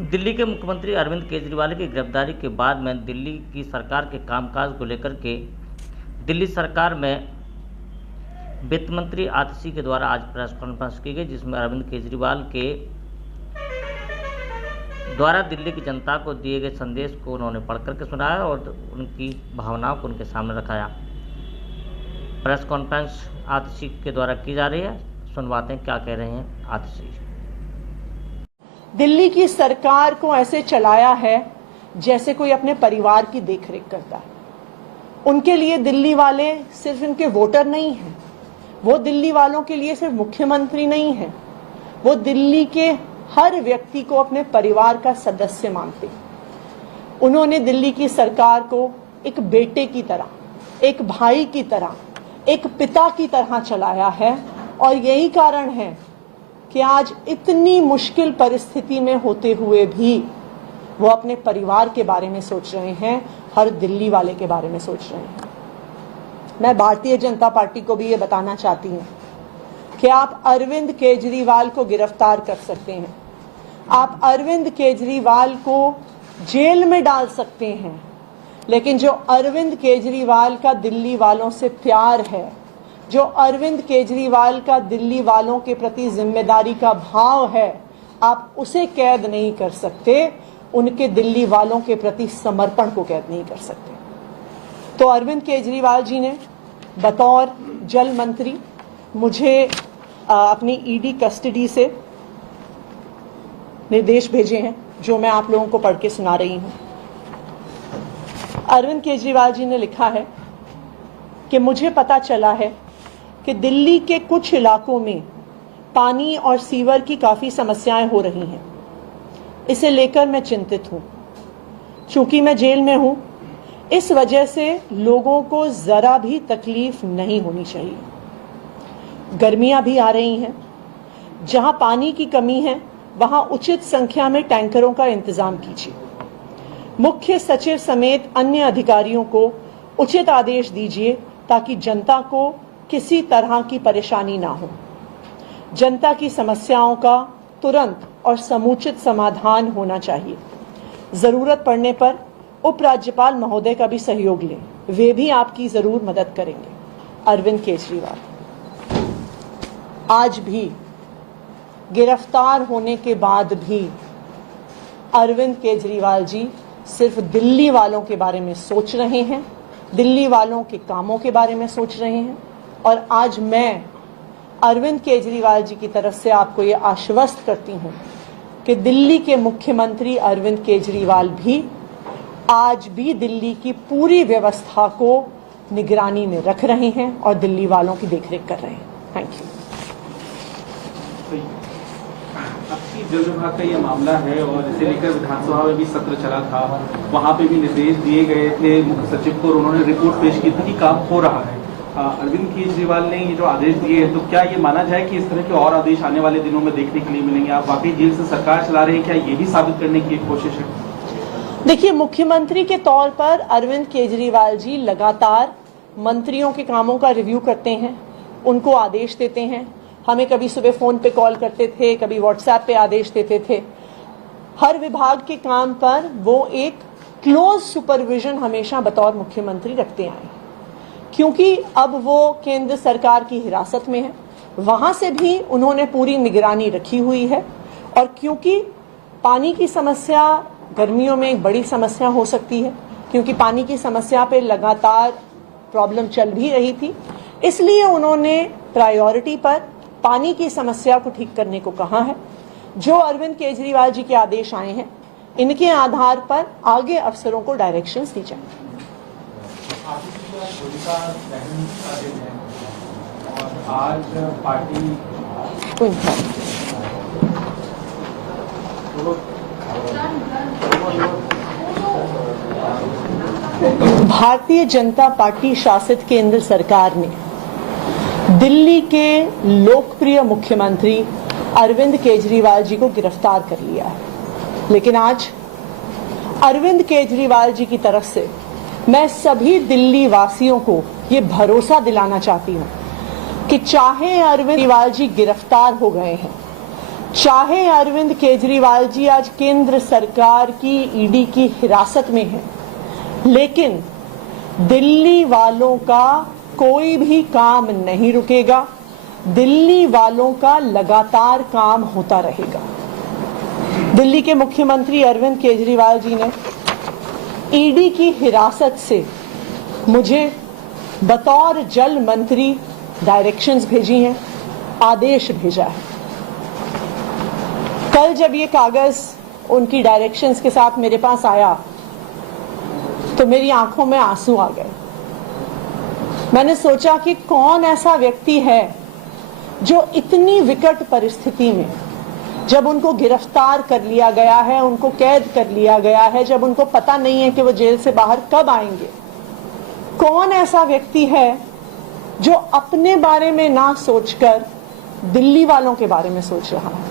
दिल्ली के मुख्यमंत्री अरविंद केजरीवाल की गिरफ्तारी के बाद में दिल्ली की सरकार के कामकाज को लेकर के दिल्ली सरकार में वित्त मंत्री आतिशी के द्वारा आज प्रेस कॉन्फ्रेंस की गई, जिसमें अरविंद केजरीवाल के द्वारा दिल्ली की जनता को दिए गए संदेश को उन्होंने पढ़ करके सुनाया और उनकी भावनाओं को उनके सामने रखाया। प्रेस कॉन्फ्रेंस आतिशी के द्वारा की जा रही है, सुनवाते हैं क्या कह रहे हैं आतिशी। दिल्ली की सरकार को ऐसे चलाया है जैसे कोई अपने परिवार की देखरेख करता है। उनके लिए दिल्ली वाले सिर्फ इनके वोटर नहीं हैं, वो दिल्ली वालों के लिए सिर्फ मुख्यमंत्री नहीं है, वो दिल्ली के हर व्यक्ति को अपने परिवार का सदस्य मानते। उन्होंने दिल्ली की सरकार को एक बेटे की तरह, एक भाई की तरह, एक पिता की तरह चलाया है और यही कारण है कि आज इतनी मुश्किल परिस्थिति में होते हुए भी वो अपने परिवार के बारे में सोच रहे हैं, हर दिल्ली वाले के बारे में सोच रहे हैं। मैं भारतीय जनता पार्टी को भी ये बताना चाहती हूँ कि आप अरविंद केजरीवाल को गिरफ्तार कर सकते हैं, आप अरविंद केजरीवाल को जेल में डाल सकते हैं, लेकिन जो अरविंद केजरीवाल का दिल्ली वालों से प्यार है, जो अरविंद केजरीवाल का दिल्ली वालों के प्रति जिम्मेदारी का भाव है, आप उसे कैद नहीं कर सकते, उनके दिल्ली वालों के प्रति समर्पण को कैद नहीं कर सकते। तो अरविंद केजरीवाल जी ने बतौर जल मंत्री मुझे अपनी ईडी कस्टडी से निर्देश भेजे हैं, जो मैं आप लोगों को पढ़ के सुना रही हूं। अरविंद केजरीवाल जी ने लिखा है कि मुझे पता चला है कि दिल्ली के कुछ इलाकों में पानी और सीवर की काफी समस्याएं हो रही हैं। इसे लेकर मैं चिंतित हूं। चूंकि मैं जेल में हूं, इस वजह से लोगों को जरा भी तकलीफ नहीं होनी चाहिए। गर्मियां भी आ रही हैं, जहां पानी की कमी है वहां उचित संख्या में टैंकरों का इंतजाम कीजिए। मुख्य सचिव समेत अन्य अधिकारियों को उचित आदेश दीजिए ताकि जनता को किसी तरह की परेशानी ना हो। जनता की समस्याओं का तुरंत और समुचित समाधान होना चाहिए। जरूरत पड़ने पर उपराज्यपाल महोदय का भी सहयोग लें, वे भी आपकी जरूर मदद करेंगे। अरविंद केजरीवाल। आज भी गिरफ्तार होने के बाद भी अरविंद केजरीवाल जी सिर्फ दिल्ली वालों के बारे में सोच रहे हैं, दिल्ली वालों के कामों के बारे में सोच रहे हैं। और आज मैं अरविंद केजरीवाल जी की तरफ से आपको ये आश्वस्त करती हूं कि दिल्ली के मुख्यमंत्री अरविंद केजरीवाल भी आज भी दिल्ली की पूरी व्यवस्था को निगरानी में रख रहे हैं और दिल्ली वालों की देखरेख कर रहे हैं। Thank you. आपकी जल विभाग का ये मामला है और इसे लेकर विधानसभा में भी सत्र चला था, वहां पे भी निर्देश दिए गए थे मुख्य सचिव को और उन्होंने रिपोर्ट पेश की थी कि काम हो रहा है। अरविंद केजरीवाल ने ये जो आदेश दिए हैं, तो क्या ये माना जाए कि इस तरह के और आदेश आने वाले दिनों में देखने के लिए मिलेंगे? आप वाकई जेल से सरकार चला रहे हैं, क्या ये भी साबित करने की एक कोशिश है? देखिए, मुख्यमंत्री के तौर पर अरविंद केजरीवाल जी लगातार मंत्रियों के कामों का रिव्यू करते हैं, उनको आदेश देते हैं। हमें कभी सुबह फोन पे कॉल करते थे, कभी व्हाट्सएप पे आदेश देते थे। हर विभाग के काम पर वो एक क्लोज सुपरविजन हमेशा बतौर मुख्यमंत्री रखते आए, क्योंकि अब वो केंद्र सरकार की हिरासत में है, वहां से भी उन्होंने पूरी निगरानी रखी हुई है। और क्योंकि पानी की समस्या गर्मियों में एक बड़ी समस्या हो सकती है, क्योंकि पानी की समस्या पे लगातार प्रॉब्लम चल भी रही थी, इसलिए उन्होंने प्रायोरिटी पर पानी की समस्या को ठीक करने को कहा है। जो अरविंद केजरीवाल जी के आदेश आए हैं, इनके आधार पर आगे अफसरों को डायरेक्शंस दी जाएंगी। और आज पार्टी भारतीय जनता पार्टी शासित केंद्र सरकार ने दिल्ली के लोकप्रिय मुख्यमंत्री अरविंद केजरीवाल जी को गिरफ्तार कर लिया है। लेकिन आज अरविंद केजरीवाल जी की तरफ से मैं सभी दिल्ली वासियों को ये भरोसा दिलाना चाहती हूं कि चाहे अरविंद केजरीवाल जी गिरफ्तार हो गए हैं, चाहे अरविंद केजरीवाल जी आज केंद्र सरकार की ईडी की हिरासत में हैं, लेकिन दिल्ली वालों का कोई भी काम नहीं रुकेगा। दिल्ली वालों का लगातार काम होता रहेगा। दिल्ली के मुख्यमंत्री अरविंद केजरीवाल जी ने ईडी की हिरासत से मुझे बतौर जल मंत्री डायरेक्शंस भेजी हैं, आदेश भेजा है। कल जब ये कागज उनकी डायरेक्शंस के साथ मेरे पास आया तो मेरी आंखों में आंसू आ गए। मैंने सोचा कि कौन ऐसा व्यक्ति है जो इतनी विकट परिस्थिति में, जब उनको गिरफ्तार कर लिया गया है, उनको कैद कर लिया गया है, जब उनको पता नहीं है कि वो जेल से बाहर कब आएंगे, कौन ऐसा व्यक्ति है जो अपने बारे में ना सोचकर दिल्ली वालों के बारे में सोच रहा है?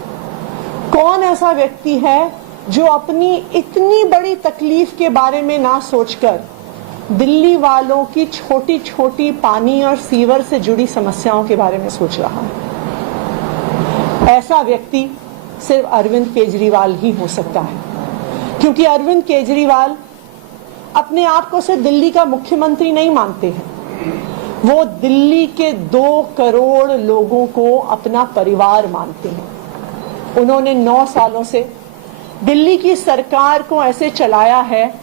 कौन ऐसा व्यक्ति है जो अपनी इतनी बड़ी तकलीफ के बारे में ना सोचकर दिल्ली वालों की छोटी छोटी पानी और सीवर से जुड़ी समस्याओं के बारे में सोच रहा है? ऐसा व्यक्ति सिर्फ अरविंद केजरीवाल ही हो सकता है, क्योंकि अरविंद केजरीवाल अपने आप को सिर्फ दिल्ली का मुख्यमंत्री नहीं मानते हैं, वो दिल्ली के 2 करोड़ लोगों को अपना परिवार मानते हैं। उन्होंने 9 सालों से दिल्ली की सरकार को ऐसे चलाया है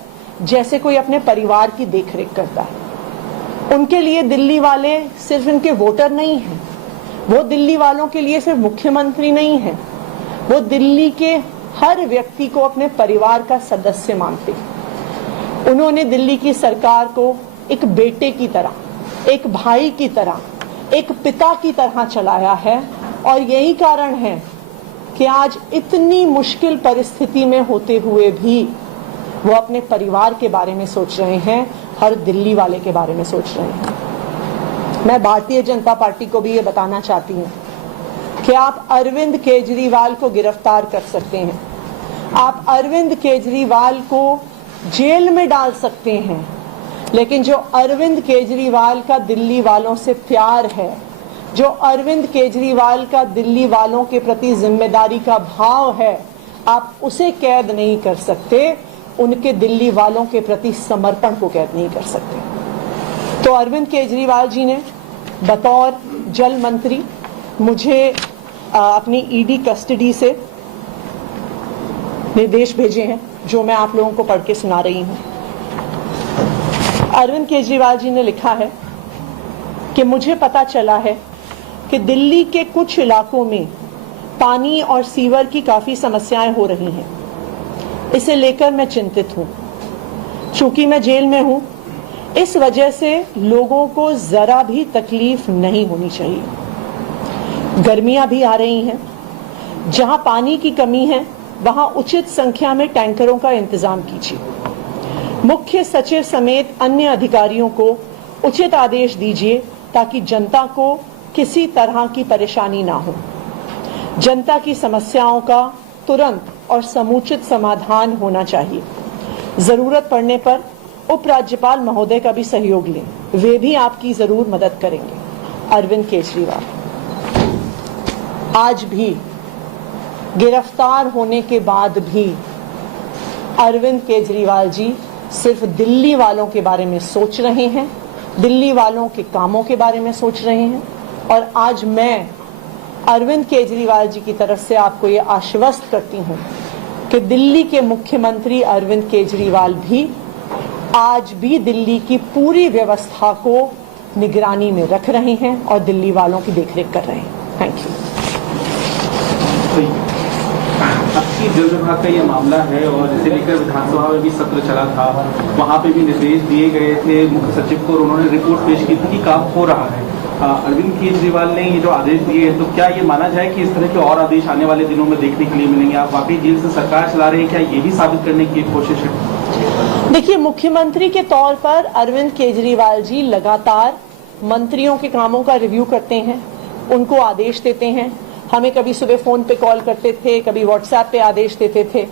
जैसे कोई अपने परिवार की देखरेख करता है। उनके लिए दिल्ली वाले सिर्फ इनके वोटर नहीं हैं, वो दिल्ली वालों के लिए सिर्फ मुख्यमंत्री नहीं है, वो दिल्ली के हर व्यक्ति को अपने परिवार का सदस्य मानते हैं। उन्होंने दिल्ली की सरकार को एक बेटे की तरह, एक भाई की तरह, एक पिता की तरह चलाया है, और यही कारण है कि आज इतनी मुश्किल परिस्थिति में होते हुए भी वो अपने परिवार के बारे में सोच रहे हैं, हर दिल्ली वाले के बारे में सोच रहे हैं। मैं भारतीय जनता पार्टी को भी ये बताना चाहती हूँ कि आप अरविंद केजरीवाल को गिरफ्तार कर सकते हैं, आप अरविंद केजरीवाल को जेल में डाल सकते हैं, लेकिन जो अरविंद केजरीवाल का दिल्ली वालों से प्यार है, जो अरविंद केजरीवाल का दिल्ली वालों के प्रति जिम्मेदारी का भाव है, आप उसे कैद नहीं कर सकते, उनके दिल्ली वालों के प्रति समर्पण को कैद नहीं कर सकते। तो अरविंद केजरीवाल जी ने बतौर जल मंत्री मुझे अपनी ईडी कस्टडी से निर्देश भेजे हैं, जो मैं आप लोगों को पढ़ के सुना रही हूं। अरविंद केजरीवाल जी ने लिखा है कि मुझे पता चला है कि दिल्ली के कुछ इलाकों में पानी और सीवर की काफी समस्याएं हो रही हैं। इसे लेकर मैं चिंतित हूं। चूंकि मैं जेल में हूं, इस वजह से लोगों को जरा भी तकलीफ नहीं होनी चाहिए। गर्मियां भी आ रही हैं, जहां पानी की कमी है वहां उचित संख्या में टैंकरों का इंतजाम कीजिए। मुख्य सचिव समेत अन्य अधिकारियों को उचित आदेश दीजिए ताकि जनता को किसी तरह की परेशानी ना हो। जनता की समस्याओं का तुरंत और समुचित समाधान होना चाहिए। जरूरत पड़ने पर उपराज्यपाल महोदय का भी सहयोग लें, वे भी आपकी जरूर मदद करेंगे। अरविंद केजरीवाल। आज भी गिरफ्तार होने के बाद भी अरविंद केजरीवाल जी सिर्फ दिल्ली वालों के बारे में सोच रहे हैं, दिल्ली वालों के कामों के बारे में सोच रहे हैं। और आज मैं अरविंद केजरीवाल जी की तरफ से आपको ये आश्वस्त करती हूँ कि दिल्ली के मुख्यमंत्री अरविंद केजरीवाल भी आज भी दिल्ली की पूरी व्यवस्था को निगरानी में रख रहे हैं और दिल्ली वालों की देखरेख कर रहे हैं। Thank you. आपकी जल विभाग का ये मामला है और इसे लेकर विधानसभा में भी सत्र चला था, वहाँ पे भी निर्देश दिए गए थे मुख्य सचिव को और उन्होंने रिपोर्ट पेश की थी कि काम हो रहा है। अरविंद केजरीवाल ने ये जो आदेश दिए हैं, तो क्या ये माना जाए कि इस तरह के और आदेश आने वाले दिनों में देखने के लिए मिलेंगे? आप वाकई जेल से सरकार चला रहे हैं, क्या ये भी साबित करने की कोशिश है? देखिए, मुख्यमंत्री के तौर पर अरविंद केजरीवाल जी लगातार मंत्रियों के कामों का रिव्यू करते हैं, उनको आदेश देते हैं। हमें कभी सुबह फोन पे कॉल करते थे, कभी व्हाट्सएप पे आदेश देते थे।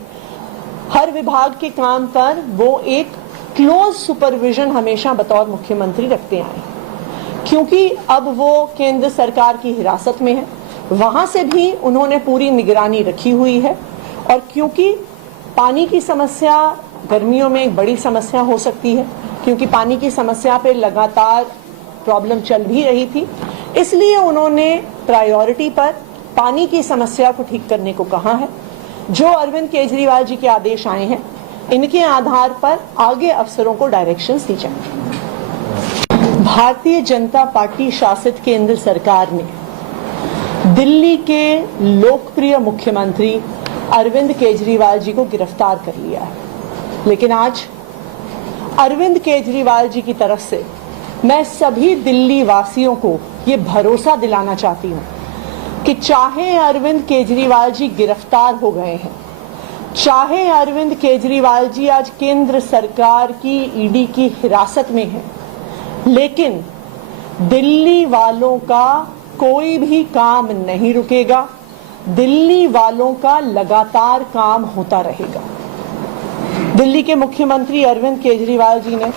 हर विभाग के काम पर वो एक क्लोज सुपरविजन हमेशा बतौर मुख्यमंत्री रखते आए, क्योंकि अब वो केंद्र सरकार की हिरासत में है। वहां से भी उन्होंने पूरी निगरानी रखी हुई है। और क्योंकि पानी की समस्या गर्मियों में एक बड़ी समस्या हो सकती है, क्योंकि पानी की समस्या पे लगातार प्रॉब्लम चल भी रही थी, इसलिए उन्होंने प्रायोरिटी पर पानी की समस्या को ठीक करने को कहा है। जो अरविंद केजरीवाल जी के आदेश आए हैं, इनके आधार पर आगे अफसरों को डायरेक्शंस दी जाएंगी। भारतीय जनता पार्टी शासित केंद्र सरकार ने दिल्ली के लोकप्रिय मुख्यमंत्री अरविंद केजरीवाल जी को गिरफ्तार कर लिया है। लेकिन आज अरविंद केजरीवाल जी की तरफ से मैं सभी दिल्ली वासियों को ये भरोसा दिलाना चाहती हूँ कि चाहे अरविंद केजरीवाल जी गिरफ्तार हो गए हैं, चाहे अरविंद केजरीवाल जी आज केंद्र सरकार की ईडी की हिरासत में हैं, लेकिन दिल्ली वालों का कोई भी काम नहीं रुकेगा। दिल्ली वालों का लगातार काम होता रहेगा। दिल्ली के मुख्यमंत्री अरविंद केजरीवाल जी ने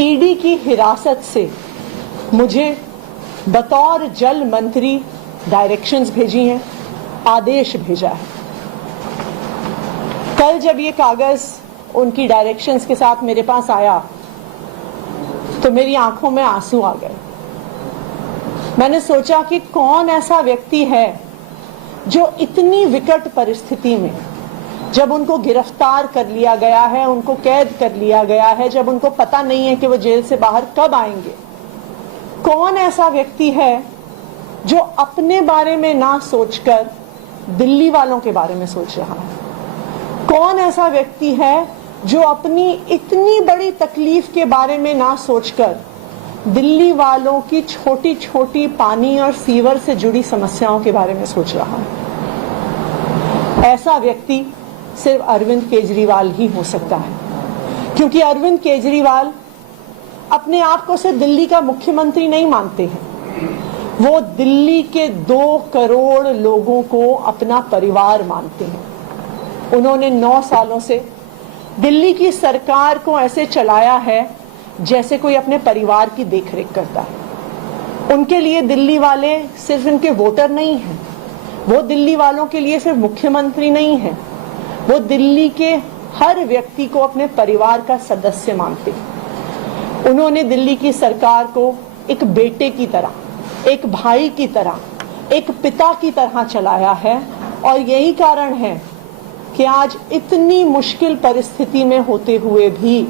ईडी की हिरासत से मुझे बतौर जल मंत्री डायरेक्शंस भेजी हैं, आदेश भेजा है। कल जब ये कागज उनकी डायरेक्शंस के साथ मेरे पास आया तो मेरी आंखों में आंसू आ गए। मैंने सोचा कि कौन ऐसा व्यक्ति है जो इतनी विकट परिस्थिति में, जब उनको गिरफ्तार कर लिया गया है, उनको कैद कर लिया गया है, जब उनको पता नहीं है कि वो जेल से बाहर कब आएंगे, कौन ऐसा व्यक्ति है जो अपने बारे में ना सोचकर दिल्ली वालों के बारे में सोच रहा है? कौन ऐसा व्यक्ति है जो अपनी इतनी बड़ी तकलीफ के बारे में ना सोचकर दिल्ली वालों की छोटी छोटी पानी और सीवर से जुड़ी समस्याओं के बारे में सोच रहा है? ऐसा व्यक्ति सिर्फ अरविंद केजरीवाल ही हो सकता है, क्योंकि अरविंद केजरीवाल अपने आप को सिर्फ दिल्ली का मुख्यमंत्री नहीं मानते हैं, वो दिल्ली के 2 करोड़ लोगों को अपना परिवार मानते हैं। उन्होंने 9 सालों से दिल्ली की सरकार को ऐसे चलाया है जैसे कोई अपने परिवार की देखरेख करता है। उनके लिए दिल्ली वाले सिर्फ उनके वोटर नहीं हैं, वो दिल्ली वालों के लिए सिर्फ मुख्यमंत्री नहीं है, वो दिल्ली के हर व्यक्ति को अपने परिवार का सदस्य मानते हैं। उन्होंने दिल्ली की सरकार को एक बेटे की तरह, एक भाई की तरह, एक पिता की तरह चलाया है। और यही कारण है कि आज इतनी मुश्किल परिस्थिति में होते हुए भी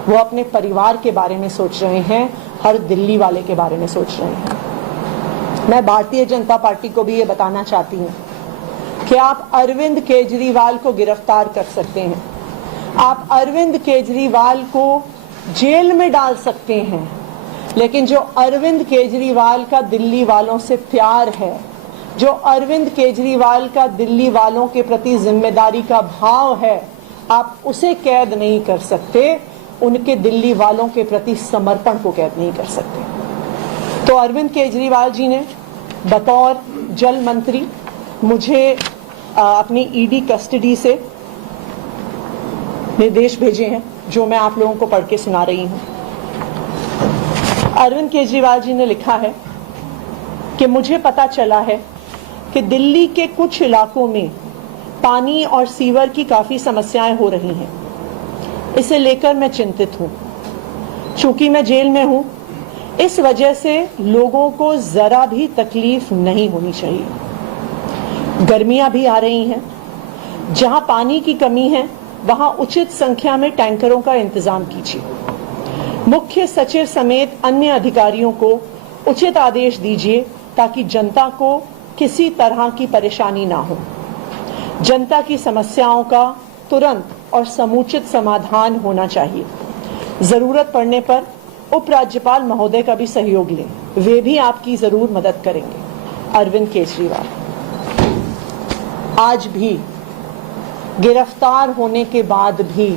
वो अपने परिवार के बारे में सोच रहे हैं, हर दिल्ली वाले के बारे में सोच रहे हैं। मैं भारतीय जनता पार्टी को भी ये बताना चाहती हूँ कि आप अरविंद केजरीवाल को गिरफ्तार कर सकते हैं, आप अरविंद केजरीवाल को जेल में डाल सकते हैं, लेकिन जो अरविंद केजरीवाल का दिल्ली वालों से प्यार है, जो अरविंद केजरीवाल का दिल्ली वालों के प्रति जिम्मेदारी का भाव है, आप उसे कैद नहीं कर सकते, उनके दिल्ली वालों के प्रति समर्पण को कैद नहीं कर सकते। तो अरविंद केजरीवाल जी ने बतौर जल मंत्री मुझे अपनी ईडी कस्टडी से निर्देश भेजे हैं, जो मैं आप लोगों को पढ़ के सुना रही हूं। अरविंद केजरीवाल जी ने लिखा है कि मुझे पता चला है कि दिल्ली के कुछ इलाकों में पानी और सीवर की काफी समस्याएं हो रही हैं। इसे लेकर मैं चिंतित हूं। चूंकि मैं जेल में हूं, इस वजह से लोगों को जरा भी तकलीफ नहीं होनी चाहिए। गर्मियां भी आ रही हैं, जहां पानी की कमी है वहां उचित संख्या में टैंकरों का इंतजाम कीजिए। मुख्य सचिव समेत अन्य अधिकारियों को उचित आदेश दीजिए ताकि जनता को किसी तरह की परेशानी ना हो। जनता की समस्याओं का तुरंत और समुचित समाधान होना चाहिए। जरूरत पड़ने पर उपराज्यपाल महोदय का भी सहयोग लें, वे भी आपकी जरूर मदद करेंगे। अरविंद केजरीवाल। आज भी गिरफ्तार होने के बाद भी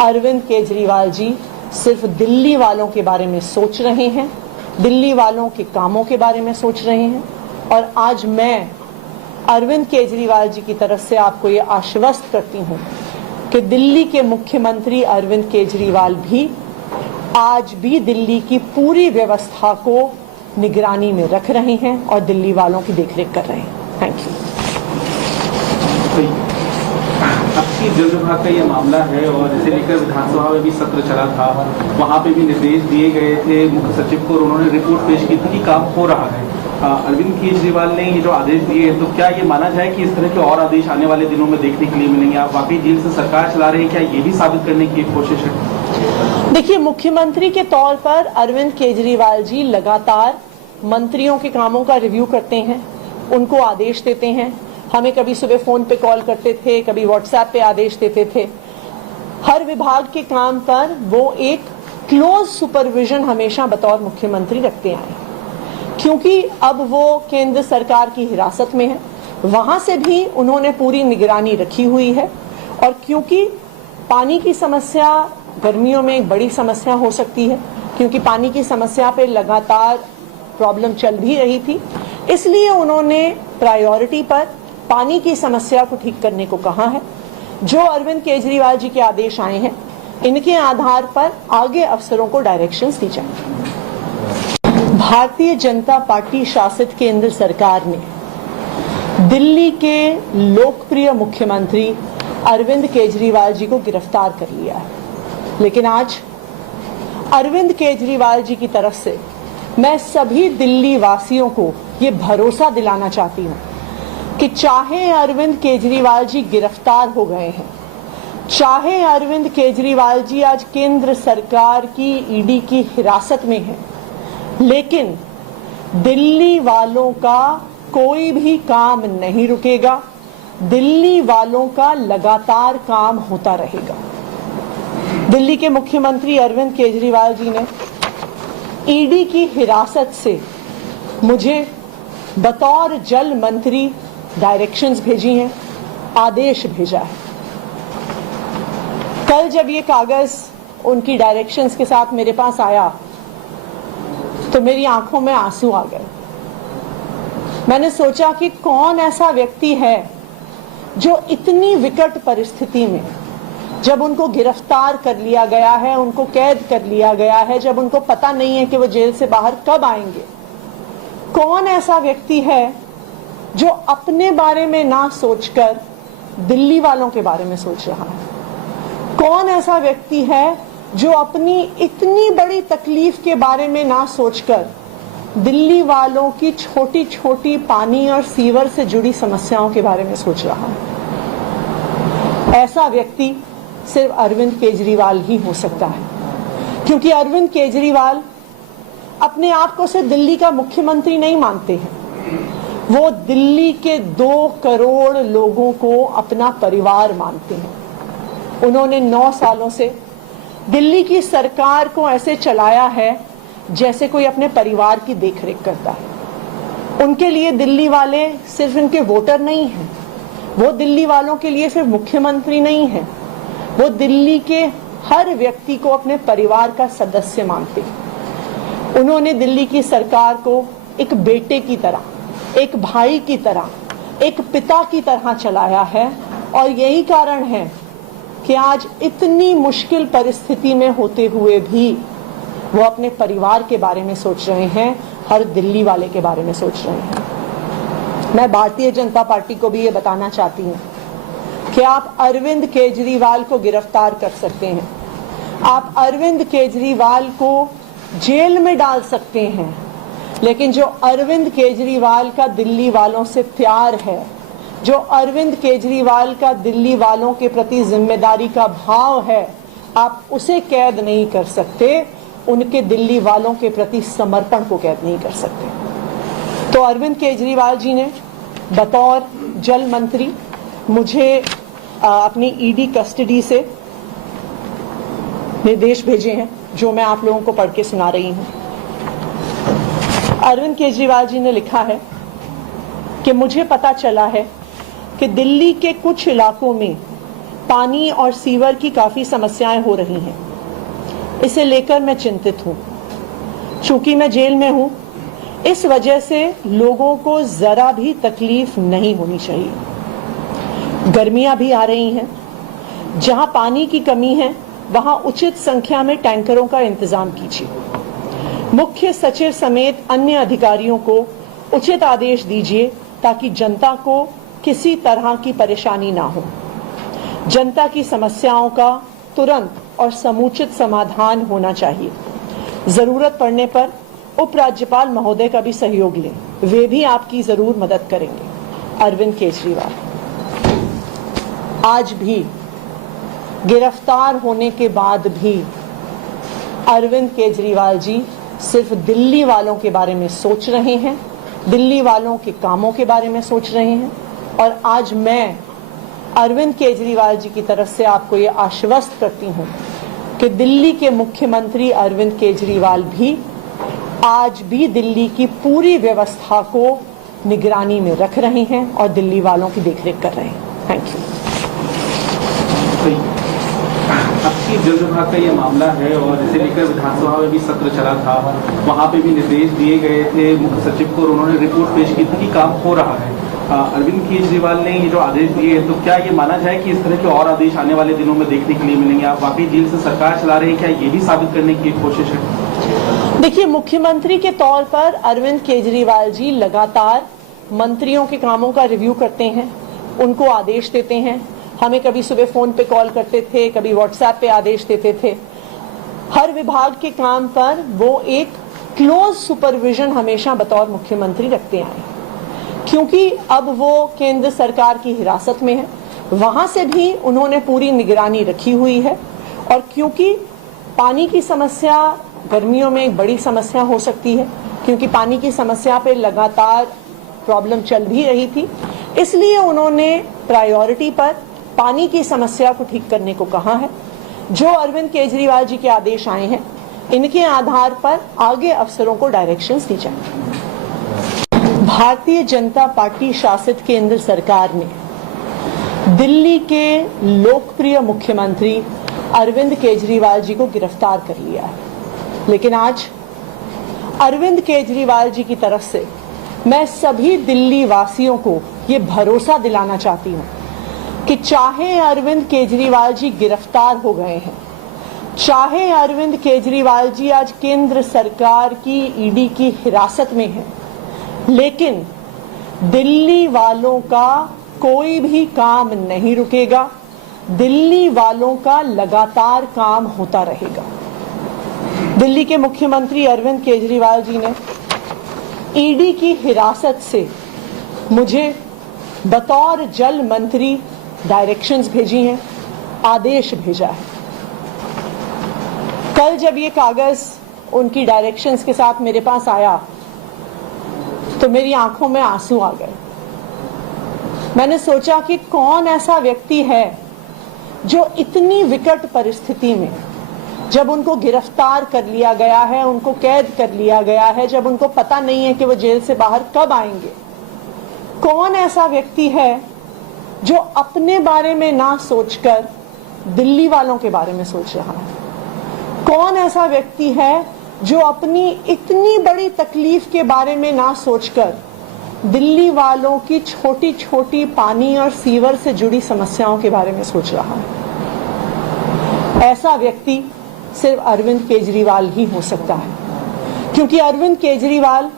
अरविंद केजरीवाल जी सिर्फ दिल्ली वालों के बारे में सोच रहे हैं, दिल्ली वालों के कामों के बारे में सोच रहे हैं। और आज मैं अरविंद केजरीवाल जी की तरफ से आपको ये आश्वस्त करती हूँ कि दिल्ली के मुख्यमंत्री अरविंद केजरीवाल भी आज भी दिल्ली की पूरी व्यवस्था को निगरानी में रख रहे हैं और दिल्ली वालों की देखरेख कर रहे हैं। Thank you. आपकी जल विभाग का ये मामला है और इसे लेकर विधानसभा में भी सत्र चला था, वहाँ पे भी निर्देश दिए गए थे मुख्य सचिव को और उन्होंने रिपोर्ट पेश की थी कि काम हो रहा है। अरविंद केजरीवाल ने ये जो आदेश दिए हैं, तो क्या ये माना जाए कि इस तरह के और आदेश आने वाले दिनों में देखने के लिए मिलेंगे? आप वाकई जेल से सरकार चला रहे हैं, क्या ये भी साबित करने की एक कोशिश है? देखिए, मुख्यमंत्री के तौर पर अरविंद केजरीवाल जी लगातार मंत्रियों के कामों का रिव्यू करते हैं, उनको आदेश देते हैं। हमें कभी सुबह फोन पे कॉल करते थे, कभी व्हाट्सएप पे आदेश देते थे। हर विभाग के काम पर वो एक क्लोज सुपरविजन हमेशा बतौर मुख्यमंत्री रखते आए, क्योंकि अब वो केंद्र सरकार की हिरासत में है, वहां से भी उन्होंने पूरी निगरानी रखी हुई है। और क्योंकि पानी की समस्या गर्मियों में एक बड़ी समस्या हो सकती है, क्योंकि पानी की समस्या पे लगातार प्रॉब्लम चल भी रही थी, इसलिए उन्होंने प्रायोरिटी पर पानी की समस्या को ठीक करने को कहा है। जो अरविंद केजरीवाल जी के आदेश आए हैं, इनके आधार पर आगे अफसरों को डायरेक्शंस दी जाएंगी। भारतीय जनता पार्टी शासित केंद्र सरकार ने दिल्ली के लोकप्रिय मुख्यमंत्री अरविंद केजरीवाल जी को गिरफ्तार कर लिया है। लेकिन आज अरविंद केजरीवाल जी की तरफ से मैं सभी दिल्ली वासियों को ये भरोसा दिलाना चाहती हूँ कि चाहे अरविंद केजरीवाल जी गिरफ्तार हो गए हैं, चाहे अरविंद केजरीवाल जी आज केंद्र सरकार की ईडी की हिरासत में है, लेकिन दिल्ली वालों का कोई भी काम नहीं रुकेगा। दिल्ली वालों का लगातार काम होता रहेगा। दिल्ली के मुख्यमंत्री अरविंद केजरीवाल जी ने ईडी की हिरासत से मुझे बतौर जल मंत्री डायरेक्शंस भेजी हैं, आदेश भेजा है। कल जब ये कागज उनकी डायरेक्शंस के साथ मेरे पास आया तो मेरी आंखों में आंसू आ गए। मैंने सोचा कि कौन ऐसा व्यक्ति है जो इतनी विकट परिस्थिति में, जब उनको गिरफ्तार कर लिया गया है, उनको कैद कर लिया गया है, जब उनको पता नहीं है कि वो जेल से बाहर कब आएंगे, कौन ऐसा व्यक्ति है जो अपने बारे में ना सोचकर दिल्ली वालों के बारे में सोच रहा है? कौन ऐसा व्यक्ति है जो अपनी इतनी बड़ी तकलीफ के बारे में ना सोचकर दिल्ली वालों की छोटी छोटी पानी और सीवर से जुड़ी समस्याओं के बारे में सोच रहा है? ऐसा व्यक्ति सिर्फ अरविंद केजरीवाल ही हो सकता है, क्योंकि अरविंद केजरीवाल अपने आप को सिर्फ दिल्ली का मुख्यमंत्री नहीं मानते हैं, वो दिल्ली के 2 करोड़ लोगों को अपना परिवार मानते हैं। उन्होंने 9 सालों से दिल्ली की सरकार को ऐसे चलाया है जैसे कोई अपने परिवार की देखरेख करता है। उनके लिए दिल्ली वाले सिर्फ उनके वोटर नहीं हैं, वो दिल्ली वालों के लिए सिर्फ मुख्यमंत्री नहीं है, वो दिल्ली के हर व्यक्ति को अपने परिवार का सदस्य मानते हैं। उन्होंने दिल्ली की सरकार को एक बेटे की तरह, एक भाई की तरह, एक पिता की तरह चलाया है। और यही कारण है कि आज इतनी मुश्किल परिस्थिति में होते हुए भी वो अपने परिवार के बारे में सोच रहे हैं, हर दिल्ली वाले के बारे में सोच रहे हैं। मैं भारतीय जनता पार्टी को भी ये बताना चाहती हूँ कि आप अरविंद केजरीवाल को गिरफ्तार कर सकते हैं, आप अरविंद केजरीवाल को जेल में डाल सकते हैं, लेकिन जो अरविंद केजरीवाल का दिल्ली वालों से प्यार है, जो अरविंद केजरीवाल का दिल्ली वालों के प्रति जिम्मेदारी का भाव है, आप उसे कैद नहीं कर सकते, उनके दिल्ली वालों के प्रति समर्पण को कैद नहीं कर सकते। तो अरविंद केजरीवाल जी ने बतौर जल मंत्री मुझे अपनी ईडी कस्टडी से निर्देश भेजे हैं, जो मैं आप लोगों को पढ़ के सुना रही हूं। अरविंद केजरीवाल जी ने लिखा है कि मुझे पता चला है कि दिल्ली के कुछ इलाकों में पानी और सीवर की काफी समस्याएं हो रही हैं। इसे लेकर मैं चिंतित हूं। चूंकि मैं जेल में हूं, इस वजह से लोगों को जरा भी तकलीफ नहीं होनी चाहिए। गर्मियां भी आ रही हैं, जहां पानी की कमी है वहां उचित संख्या में टैंकरों का इंतजाम कीजिए। मुख्य सचिव समेत अन्य अधिकारियों को उचित आदेश दीजिए ताकि जनता को किसी तरह की परेशानी ना हो। जनता की समस्याओं का तुरंत और समुचित समाधान होना चाहिए। जरूरत पड़ने पर उपराज्यपाल महोदय का भी सहयोग लें, वे भी आपकी जरूर मदद करेंगे। अरविंद केजरीवाल। आज भी गिरफ्तार होने के बाद भी अरविंद केजरीवाल जी सिर्फ दिल्ली वालों के बारे में सोच रहे हैं, दिल्ली वालों के कामों के बारे में सोच रहे हैं। और आज मैं अरविंद केजरीवाल जी की तरफ से आपको ये आश्वस्त करती हूं कि दिल्ली के मुख्यमंत्री अरविंद केजरीवाल भी आज भी दिल्ली की पूरी व्यवस्था को निगरानी में रख रहे हैं और दिल्ली वालों की देखरेख कर रहे हैं। Thank you. आपकी जल विभाग का ये मामला है और इसे लेकर विधानसभा में भी सत्र चला था, वहां पे भी निर्देश दिए गए थे मुख्य सचिव को और उन्होंने रिपोर्ट पेश की थी कि काम हो रहा है। अरविंद केजरीवाल ने ये जो आदेश दिए, तो क्या ये माना जाए कि इस तरह के और आदेश आने वाले दिनों में देखने के लिए मिलेंगे? आप वाकई जेल से सरकार चला रहे हैं, क्या ये भी साबित करने की कोशिश है? देखिए, मुख्यमंत्री के तौर पर अरविंद केजरीवाल जी लगातार मंत्रियों के कामों का रिव्यू करते हैं, उनको आदेश देते हैं। हमें कभी सुबह फोन पे कॉल करते थे, कभी व्हाट्सएप पे आदेश देते थे। हर विभाग के काम पर वो एक क्लोज सुपरविजन हमेशा बतौर मुख्यमंत्री रखते आए, क्योंकि अब वो केंद्र सरकार की हिरासत में है, वहां से भी उन्होंने पूरी निगरानी रखी हुई है। और क्योंकि पानी की समस्या गर्मियों में एक बड़ी समस्या हो सकती है, क्योंकि पानी की समस्या पे लगातार प्रॉब्लम चल भी रही थी, इसलिए उन्होंने प्रायोरिटी पर पानी की समस्या को ठीक करने को कहा है। जो अरविंद केजरीवाल जी के आदेश आए हैं, इनके आधार पर आगे अफसरों को डायरेक्शंस दी जाएंगी। भारतीय जनता पार्टी शासित केंद्र सरकार ने दिल्ली के लोकप्रिय मुख्यमंत्री अरविंद केजरीवाल जी को गिरफ्तार कर लिया है, लेकिन आज अरविंद केजरीवाल जी की तरफ से मैं सभी दिल्ली वासियों को ये भरोसा दिलाना चाहती हूँ कि चाहे अरविंद केजरीवाल जी गिरफ्तार हो गए हैं, चाहे अरविंद केजरीवाल जी आज केंद्र सरकार की ईडी की हिरासत में हैं, लेकिन दिल्ली वालों का कोई भी काम नहीं रुकेगा। दिल्ली वालों का लगातार काम होता रहेगा। दिल्ली के मुख्यमंत्री अरविंद केजरीवाल जी ने ईडी की हिरासत से मुझे बतौर जल मंत्री डायरेक्शंस भेजी हैं, आदेश भेजा है। कल जब ये कागज उनकी डायरेक्शंस के साथ मेरे पास आया तो मेरी आंखों में आंसू आ गए। मैंने सोचा कि कौन ऐसा व्यक्ति है जो इतनी विकट परिस्थिति में, जब उनको गिरफ्तार कर लिया गया है, उनको कैद कर लिया गया है, जब उनको पता नहीं है कि वो जेल से बाहर कब आएंगे, कौन ऐसा व्यक्ति है जो अपने बारे में ना सोचकर दिल्ली वालों के बारे में सोच रहा है? कौन ऐसा व्यक्ति है जो अपनी इतनी बड़ी तकलीफ के बारे में ना सोचकर दिल्ली वालों की छोटी छोटी पानी और सीवर से जुड़ी समस्याओं के बारे में सोच रहा है? ऐसा व्यक्ति सिर्फ अरविंद केजरीवाल ही हो सकता है, क्योंकि अरविंद केजरीवाल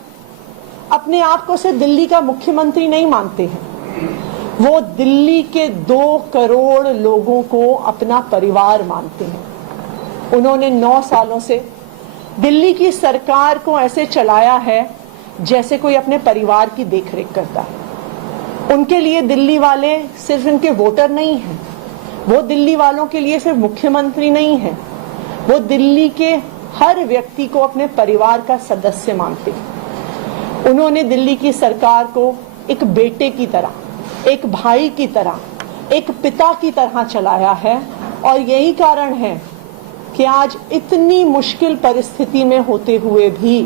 अपने आप को सिर्फ दिल्ली का मुख्यमंत्री नहीं मानते हैं, वो दिल्ली के 2 करोड़ लोगों को अपना परिवार मानते हैं। उन्होंने 9 सालों से दिल्ली की सरकार को ऐसे चलाया है जैसे कोई अपने परिवार की देखरेख करता है। उनके लिए दिल्ली वाले सिर्फ उनके वोटर नहीं हैं, वो दिल्ली वालों के लिए सिर्फ मुख्यमंत्री नहीं है, वो दिल्ली के हर व्यक्ति को अपने परिवार का सदस्य मानते हैं। उन्होंने दिल्ली की सरकार को एक बेटे की तरह, एक भाई की तरह, एक पिता की तरह चलाया है, और यही कारण है कि आज इतनी मुश्किल परिस्थिति में होते हुए भी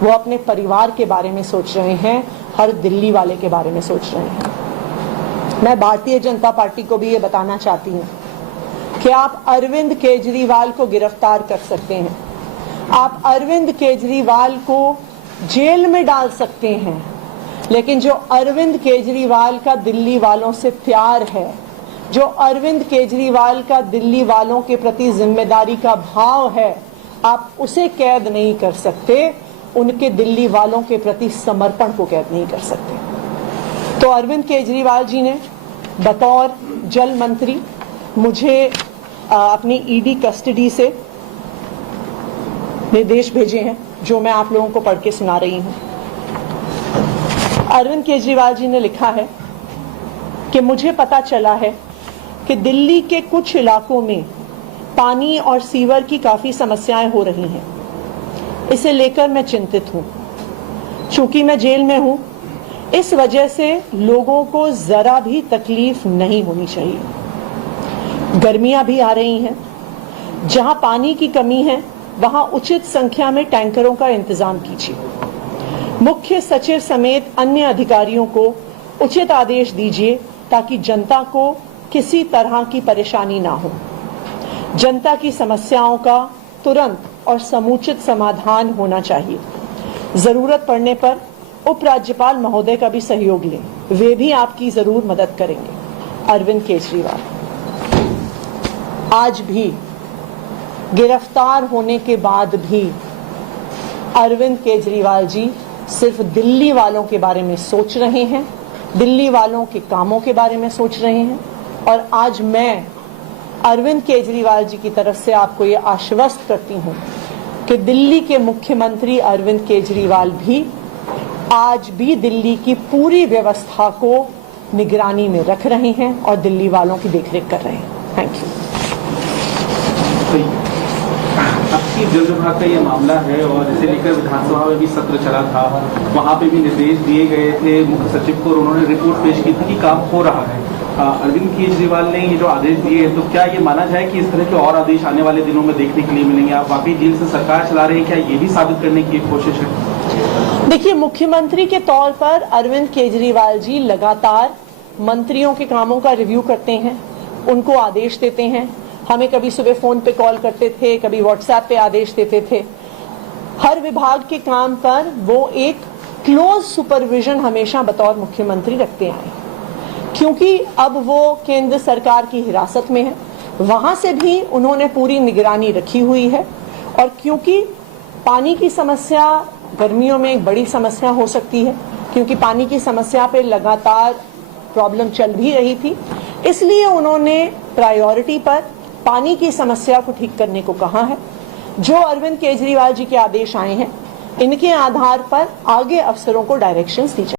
वो अपने परिवार के बारे में सोच रहे हैं, हर दिल्ली वाले के बारे में सोच रहे हैं। मैं भारतीय जनता पार्टी को भी ये बताना चाहती हूँ कि आप अरविंद केजरीवाल को गिरफ्तार कर सकते हैं, आप अरविंद केजरीवाल को जेल में डाल सकते हैं, लेकिन जो अरविंद केजरीवाल का दिल्ली वालों से प्यार है, जो अरविंद केजरीवाल का दिल्ली वालों के प्रति जिम्मेदारी का भाव है, आप उसे कैद नहीं कर सकते, उनके दिल्ली वालों के प्रति समर्पण को कैद नहीं कर सकते। तो अरविंद केजरीवाल जी ने बतौर जल मंत्री मुझे अपनी ईडी कस्टडी से निर्देश भेजे हैं, जो मैं आप लोगों को पढ़ के सुना रही हूं। अरविंद केजरीवाल जी ने लिखा है कि मुझे पता चला है कि दिल्ली के कुछ इलाकों में पानी और सीवर की काफी समस्याएं हो रही हैं। इसे लेकर मैं चिंतित हूं। चूंकि मैं जेल में हूं, इस वजह से लोगों को जरा भी तकलीफ नहीं होनी चाहिए। गर्मियां भी आ रही हैं। जहां पानी की कमी है, वहां उचित संख्या में टैंकरों का इंतजाम कीजिए। मुख्य सचिव समेत अन्य अधिकारियों को उचित आदेश दीजिए ताकि जनता को किसी तरह की परेशानी ना हो। जनता की समस्याओं का तुरंत और समुचित समाधान होना चाहिए। जरूरत पड़ने पर उपराज्यपाल महोदय का भी सहयोग लें, वे भी आपकी जरूर मदद करेंगे। अरविंद केजरीवाल। आज भी गिरफ्तार होने के बाद भी अरविंद केजरीवाल जी सिर्फ दिल्ली वालों के बारे में सोच रहे हैं, दिल्ली वालों के कामों के बारे में सोच रहे हैं। और आज मैं अरविंद केजरीवाल जी की तरफ से आपको ये आश्वस्त करती हूं कि दिल्ली के मुख्यमंत्री अरविंद केजरीवाल भी आज भी दिल्ली की पूरी व्यवस्था को निगरानी में रख रहे हैं और दिल्ली वालों की देखरेख कर रहे हैं। Thank you. आपकी जल विभाग का ये मामला है और इसे लेकर विधानसभा में भी सत्र चला था, वहां पे भी निर्देश दिए गए थे मुख्य सचिव को और उन्होंने रिपोर्ट पेश की थी कि काम हो रहा है। अरविंद केजरीवाल ने ये जो आदेश दिए हैं, तो क्या ये माना जाए कि इस तरह के और आदेश आने वाले दिनों में देखने के लिए मिलेंगे? आप वाकई जेल से सरकार चला रहे हैं, क्या ये भी साबित करने की एक कोशिश है? देखिए, मुख्यमंत्री के तौर पर अरविंद केजरीवाल जी लगातार मंत्रियों के कामों का रिव्यू करते हैं, उनको आदेश देते हैं। हमें कभी सुबह फोन पे कॉल करते थे, कभी व्हाट्सएप पे आदेश देते थे। हर विभाग के काम पर वो एक क्लोज सुपरविजन हमेशा बतौर मुख्यमंत्री रखते आए। क्योंकि अब वो केंद्र सरकार की हिरासत में है, वहां से भी उन्होंने पूरी निगरानी रखी हुई है। और क्योंकि पानी की समस्या गर्मियों में एक बड़ी समस्या हो सकती है, क्योंकि पानी की समस्या पे लगातार प्रॉब्लम चल भी रही थी, इसलिए उन्होंने प्रायोरिटी पर पानी की समस्या को ठीक करने को कहा है। जो अरविंद केजरीवाल जी के आदेश आए हैं, इनके आधार पर आगे अफसरों को डायरेक्शंस दी जाए।